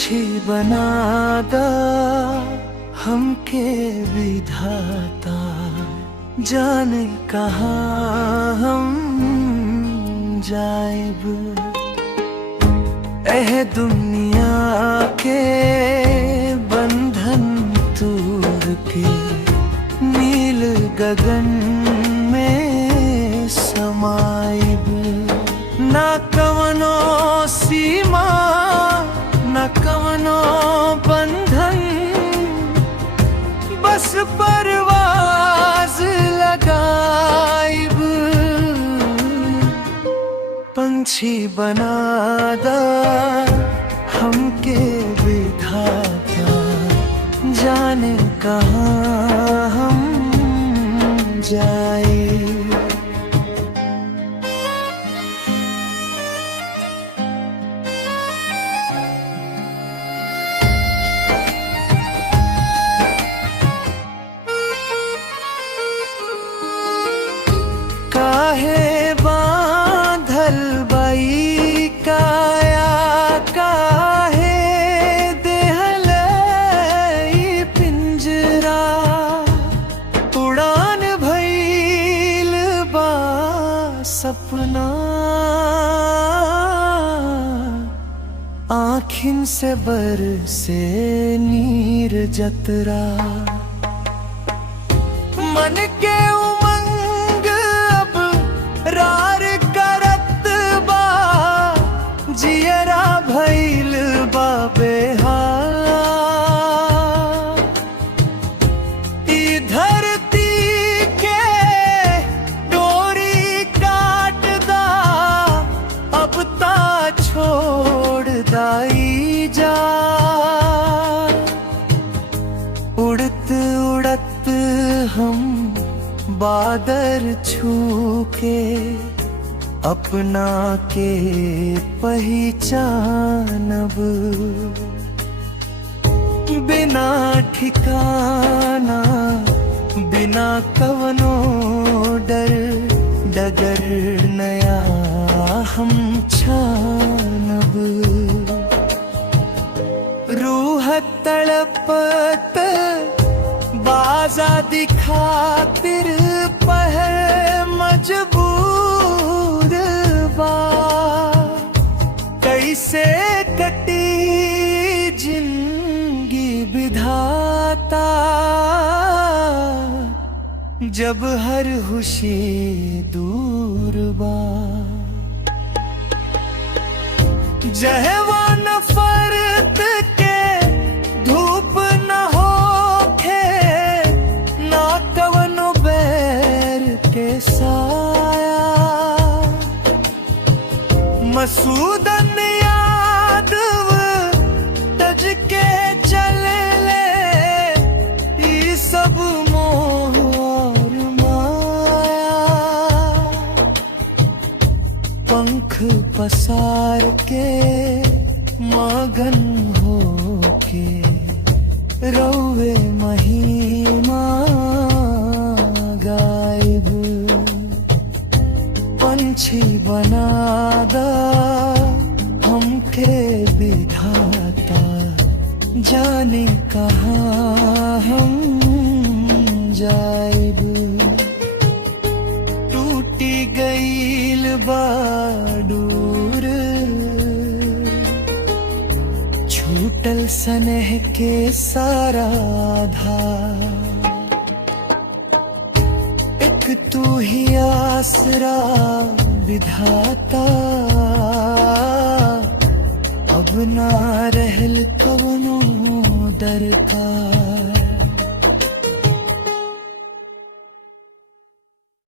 पंछी बनादा हमके विधाता, जाने कहाँ हम जाएब। एह दुनिया के बंधन तोड़ के नील गगन में समाइब। ना कवनो सीमा न कवनो बंधन, बस परवाज लगाइब। पंछी बनादा हमके विधाता, जाने कहाँ हम जाए। काहे बांधल बाई काया, काहे देहल ई पिंजरा। उड़ान भइल बा सपना, आँखिन से बरसे नीर जतरा। मन के उमंग अब रार करत बा, जियरा भइल बा बेहाल। ई धरती के डोरी काट दा, अब ता छोड़ दाई जा। उड़त उड़त हम बादर छू के अपना के पहचानब। बिना ठिकाना बिना कवनो डर, डगर नया हम छानब। रूह तड़पत आजादी खातिर पहर मजबूर बा। कैसे कटी जिंदगी विधाता, जब हर खुशी दूर बा। जहवा नफरत के धूप न होखे, ना कवनो बैर के साया। मसूदन यादव तज के चले ले, ई सब मोह और माया। पंख पसार के मगन होके रौवे महिमा गायब। पंछी बनादा हमके विधाता, जाने कहाँ हम जाएब। टूटी गईल बा डोर, छूटल सनेह के सारा धार। एक तू ही आसरा विधाता, अब ना रहल कवनो दरकार।